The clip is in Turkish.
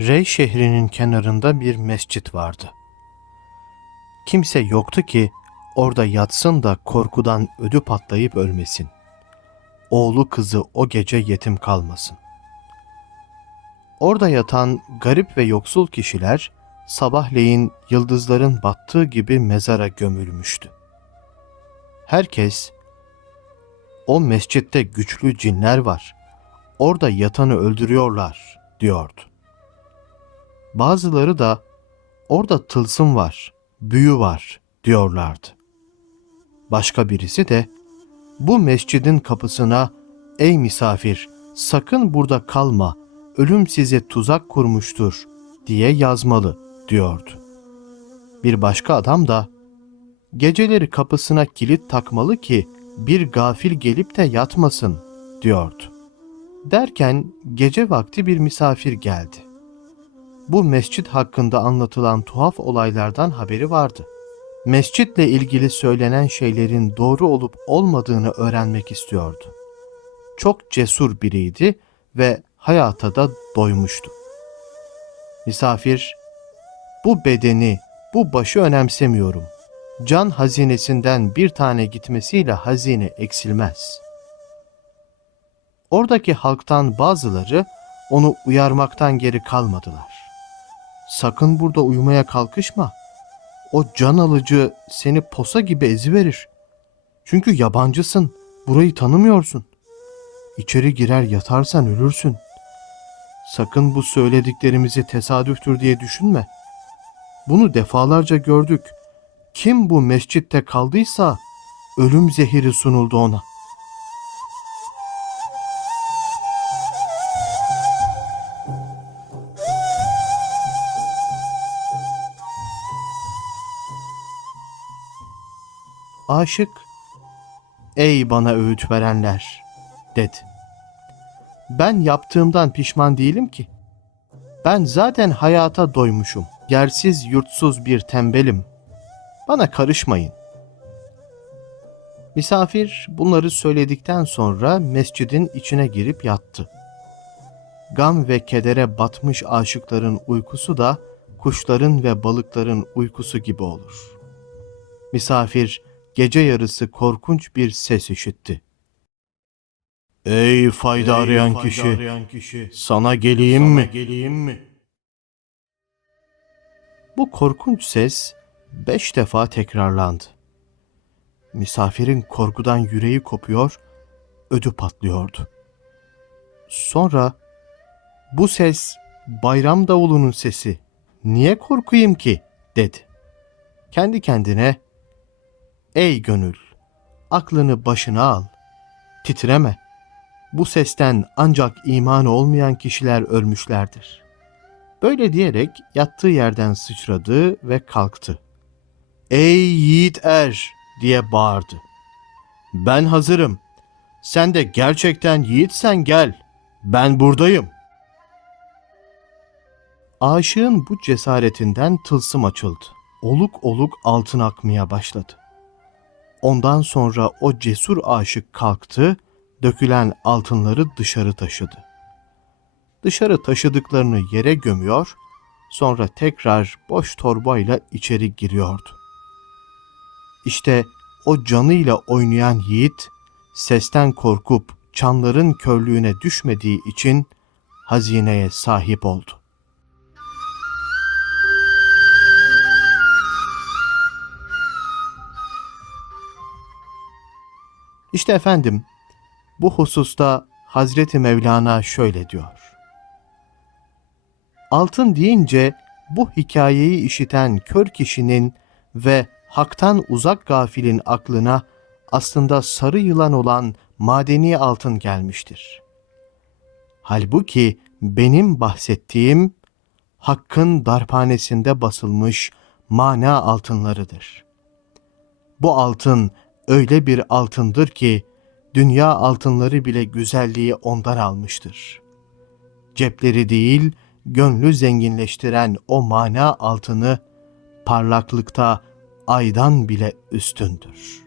Rey şehrinin kenarında bir mescit vardı. Kimse yoktu ki orada yatsın da korkudan ödü patlayıp ölmesin. Oğlu kızı o gece yetim kalmasın. Orada yatan garip ve yoksul kişiler sabahleyin yıldızların battığı gibi mezara gömülmüştü. Herkes o mescitte güçlü cinler var. Orada yatanı öldürüyorlar diyordu. Bazıları da orada tılsım var, büyü var diyorlardı. Başka birisi de bu mescidin kapısına ey misafir sakın burada kalma ölüm size tuzak kurmuştur diye yazmalı diyordu. Bir başka adam da geceleri kapısına kilit takmalı ki bir gafil gelip de yatmasın diyordu. Derken gece vakti bir misafir geldi. Bu mescit hakkında anlatılan tuhaf olaylardan haberi vardı. Mescitle ilgili söylenen şeylerin doğru olup olmadığını öğrenmek istiyordu. Çok cesur biriydi ve hayata da doymuştu. Misafir, bu bedeni, bu başı önemsemiyorum. Can hazinesinden bir tane gitmesiyle hazine eksilmez. Oradaki halktan bazıları onu uyarmaktan geri kalmadılar. Sakın burada uyumaya kalkışma. O can alıcı seni posa gibi eziverir. Çünkü yabancısın, burayı tanımıyorsun. İçeri girer yatarsan ölürsün. Sakın bu söylediklerimizi tesadüftür diye düşünme. Bunu defalarca gördük. Kim bu mescitte kaldıysa ölüm zehiri sunuldu ona. Aşık, ey bana öğüt verenler, dedi. Ben yaptığımdan pişman değilim ki. Ben zaten hayata doymuşum. Yersiz yurtsuz bir tembelim. Bana karışmayın. Misafir bunları söyledikten sonra mescidin içine girip yattı. Gam ve kedere batmış aşıkların uykusu da kuşların ve balıkların uykusu gibi olur. Misafir gece yarısı korkunç bir ses işitti. Ey fayda arayan kişi, sana geleyim mi? Geleyim mi? Bu korkunç ses beş defa tekrarlandı. Misafirin korkudan yüreği kopuyor, ödü patlıyordu. Sonra bu ses bayram davulunun sesi. Niye korkuyum ki? dedi. Kendi kendine Ey gönül, aklını başına al. Titreme. Bu sesten ancak imanı olmayan kişiler ölmüşlerdir. Böyle diyerek yattığı yerden sıçradı ve kalktı. Ey yiğit er diye bağırdı. Ben hazırım. Sen de gerçekten yiğitsen gel. Ben buradayım. Aşığın bu cesaretinden tılsım açıldı. Oluk oluk altın akmaya başladı. Ondan sonra o cesur aşık kalktı, dökülen altınları dışarı taşıdı. Dışarı taşıdıklarını yere gömüyor, sonra tekrar boş torbayla içeri giriyordu. İşte o canıyla oynayan yiğit, sesten korkup çanların körlüğüne düşmediği için hazineye sahip oldu. İşte efendim, bu hususta Hazreti Mevlana şöyle diyor. Altın deyince bu hikayeyi işiten kör kişinin ve haktan uzak gafilin aklına aslında sarı yılan olan madeni altın gelmiştir. Halbuki benim bahsettiğim hakkın darphanesinde basılmış mana altınlarıdır. Bu altın öyle bir altındır ki dünya altınları bile güzelliği ondan almıştır. Cepleri değil, gönlü zenginleştiren o mana altını parlaklıkta aydan bile üstündür.''